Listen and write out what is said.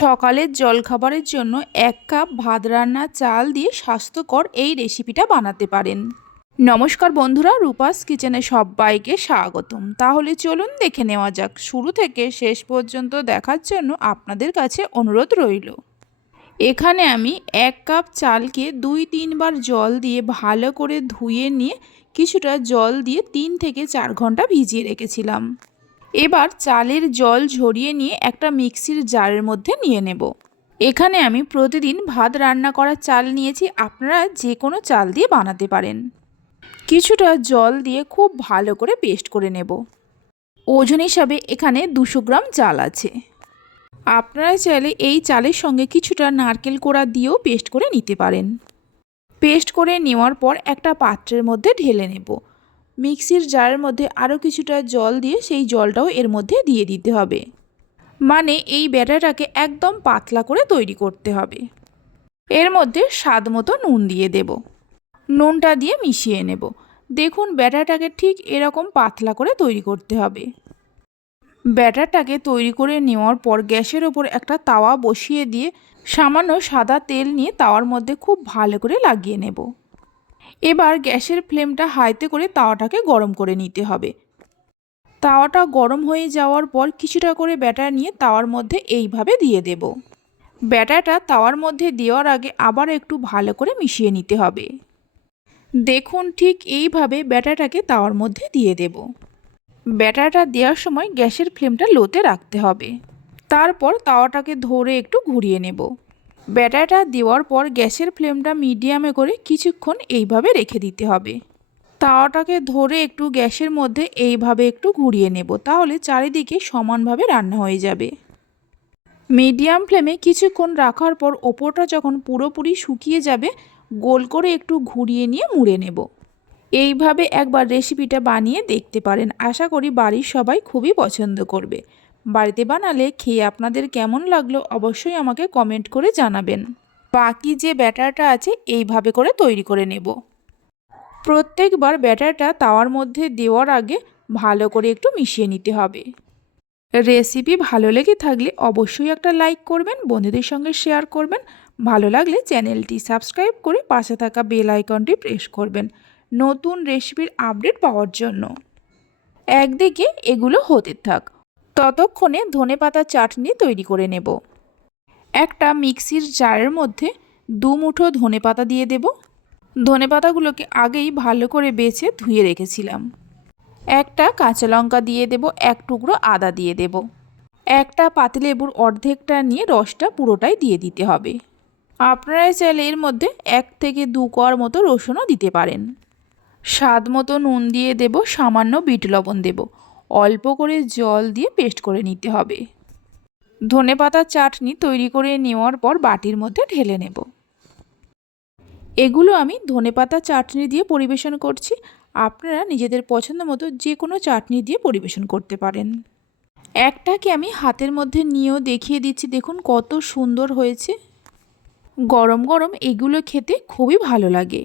সকালের জলখাবারের জন্য এক কাপ ভাত রান্না চাল দিয়ে স্বাস্থ্যকর এই রেসিপিটা বানাতে পারেন। নমস্কার বন্ধুরা, রূপাস কিচেনে সবাইকে স্বাগতম। তাহলে চলুন দেখে নেওয়া যাক। শুরু থেকে শেষ পর্যন্ত দেখার জন্য আপনাদের কাছে অনুরোধ রইল। এখানে আমি এক কাপ চালকে দুই তিনবার জল দিয়ে ভালো করে ধুয়ে নিয়ে কিছুটা জল দিয়ে তিন থেকে চার ঘণ্টা ভিজিয়ে রেখেছিলাম। এবার চালের জল ঝরিয়ে নিয়ে একটা মিক্সির জারের মধ্যে নিয়ে নেব। এখানে আমি প্রতিদিন ভাত রান্না করা চাল নিয়েছি, আপনারা যে কোনো চাল দিয়ে বানাতে পারেন। কিছুটা জল দিয়ে খুব ভালো করে পেস্ট করে নেব। ওজন হিসাবে এখানে দুশো গ্রাম চাল আছে। আপনারা চাইলে এই চালের সঙ্গে কিছুটা নারকেল কোড়া দিয়েও পেস্ট করে নিতে পারেন। পেস্ট করে নেওয়ার পর একটা পাত্রের মধ্যে ঢেলে নেব। মিক্সির জারের মধ্যে আরও কিছুটা জল দিয়ে সেই জলটাও এর মধ্যে দিয়ে দিতে হবে। মানে এই ব্যাটাটাকে একদম পাতলা করে তৈরি করতে হবে। এর মধ্যে স্বাদ মতো নুন দিয়ে দেব। নুনটা দিয়ে মিশিয়ে নেব। দেখুন ব্যাটাটাকে ঠিক এরকম পাতলা করে তৈরি করতে হবে। ব্যাটারটাকে তৈরি করে নেওয়ার পর গ্যাসের ওপর একটা তাওয়া বসিয়ে দিয়ে সামান্য সাদা তেল নিয়ে তাওয়ার মধ্যে খুব ভালো করে লাগিয়ে নেব। এবার গ্যাসের ফ্লেমটা হাইতে করে তাওয়াটাকে গরম করে নিতে হবে। তাওয়াটা গরম হয়ে যাওয়ার পর কিছুটা করে ব্যাটার নিয়ে তাওয়ার মধ্যে এইভাবে দিয়ে দেব। ব্যাটারটা তাওয়ার মধ্যে দেওয়ার আগে আবার একটু ভালো করে মিশিয়ে নিতে হবে। দেখুন ঠিক এইভাবে ব্যাটারটাকে তাওয়ার মধ্যে দিয়ে দেব। ব্যাটারটা দেওয়ার সময় গ্যাসের ফ্লেমটা লোতে রাখতে হবে। তারপর তাওয়াটাকে ধরে একটু ঘুরিয়ে নেব। ব্যাটারটা দেওয়ার পর গ্যাসের ফ্লেমটা মিডিয়ামে করে কিছুক্ষণ এইভাবে রেখে দিতে হবে। তাওয়াটাকে ধরে একটু গ্যাসের মধ্যে এইভাবে একটু ঘুরিয়ে নেব, তাহলে চারিদিকে সমানভাবে রান্না হয়ে যাবে। মিডিয়াম ফ্লেমে কিছুক্ষণ রাখার পর ওপরটা যখন পুরোপুরি শুকিয়ে যাবে, গোল করে একটু ঘুরিয়ে নিয়ে মুড়ে নেব। এইভাবে একবার রেসিপিটা বানিয়ে দেখতে পারেন। আশা করি বাড়ির সবাই খুবই পছন্দ করবে। বাড়িতে বানালে খেয়ে আপনাদের কেমন লাগল অবশ্যই আমাকে কমেন্ট করে জানাবেন। বাকি যে ব্যাটারটা আছে এইভাবে করে তৈরি করে নেব। প্রত্যেকবার ব্যাটারটা তাওয়ার মধ্যে দেওয়ার আগে ভালো করে একটু মিশিয়ে নিতে হবে। রেসিপি ভালো লেগে থাকলে অবশ্যই একটা লাইক করবেন, বন্ধুদের সঙ্গে শেয়ার করবেন। ভালো লাগলে চ্যানেলটি সাবস্ক্রাইব করে পাশে থাকা বেল আইকনটি প্রেস করবেন নতুন রেসিপির আপডেট পাওয়ার জন্য। একদিকে এগুলো হতে থাক ততক্ষণে ধনেপাতা চাটনি তৈরি করে নেব। একটা মিক্সির জারের মধ্যে দু মুঠো ধনেপাতা দিয়ে দেব। ধনেপাতাগুলোকে আগেই ভালো করে বেছে ধুয়ে রেখেছিলাম। একটা কাঁচা লঙ্কা দিয়ে দেব, এক টুকরো আদা দিয়ে দেব। একটা পাতিলেবুর অর্ধেকটা নিয়ে রসটা পুরোটাই দিয়ে দিতে হবে। আপনারা চাইলে এর মধ্যে এক থেকে দু কোয়ার মতো রসুনও দিতে পারেন। স্বাদ মতো নুন দিয়ে দেব, সামান্য বিট লবণ দেব। অল্প করে জল দিয়ে পেস্ট করে নিতে হবে। ধনে পাতার চাটনি তৈরি করে নেওয়ার পর বাটির মধ্যে ঢেলে নেব। এগুলো আমি ধনে পাতা চাটনি দিয়ে পরিবেশন করছি। আপনারা নিজেদের পছন্দ মতো যে কোনো চাটনি দিয়ে পরিবেশন করতে পারেন। একটাকে আমি হাতের মধ্যে নিয়েও দেখিয়ে দিচ্ছি। দেখুন কত সুন্দর হয়েছে। গরম গরম এগুলো খেতে খুবই ভালো লাগে।